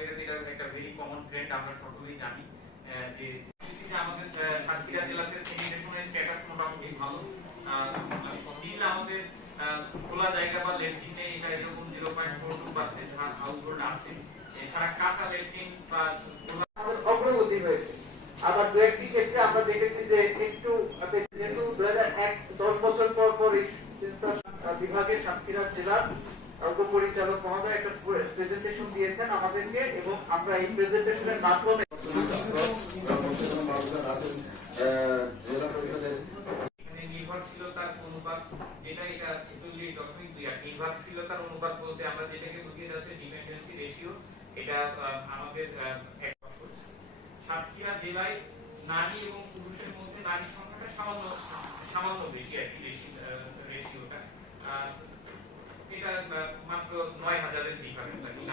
জায়গাতে এটা একটা ভেরি কমন ট্রেন্ড, আমরা সকলেই জানি যে আমাদের সাতক্ষীরা জেলাতে স্যানিটেশনের স্ট্যাটাস মোটামুটি ভালো। স্টিল আমাদের খোলা জায়গা বা লেট্রিনে এটা এরকম 0.42% আউটডোর আছে। এছাড়া কাঁচা লেট্রিন বা অগ্রগতি হয়েছে। আবার দু একটি ক্ষেত্রে আমরা দেখেছি যে একটু যেহেতু 2001 10 বছর পর পর এই সেন্সার বিভাগের সাতক্ষীরা জেলার উপপরিচালক মহোদয় একটা প্রেজেন্টেশন দিয়েছেন আমাদেরকে, এবং আমরা এই প্রেজেন্টেশনের মাধ্যমে নির্ভরশীলতার অনুপাত, যেটা এটা 46.28 নির্ভরশীলতার অনুপাত বলতে আমরা যেটাকে বুঝিয়ে যাচ্ছে ডিপেন্ডেন্সি রেশিও, এটা আমাদের সাতক্ষীরা জেলায় নারী এবং পুরুষের মধ্যে নারীর সংখ্যাটা সামান্য বেশি আর কি, রেশিওটা এটা মাত্র 9,000-এর ডিফারেন্স আর কি।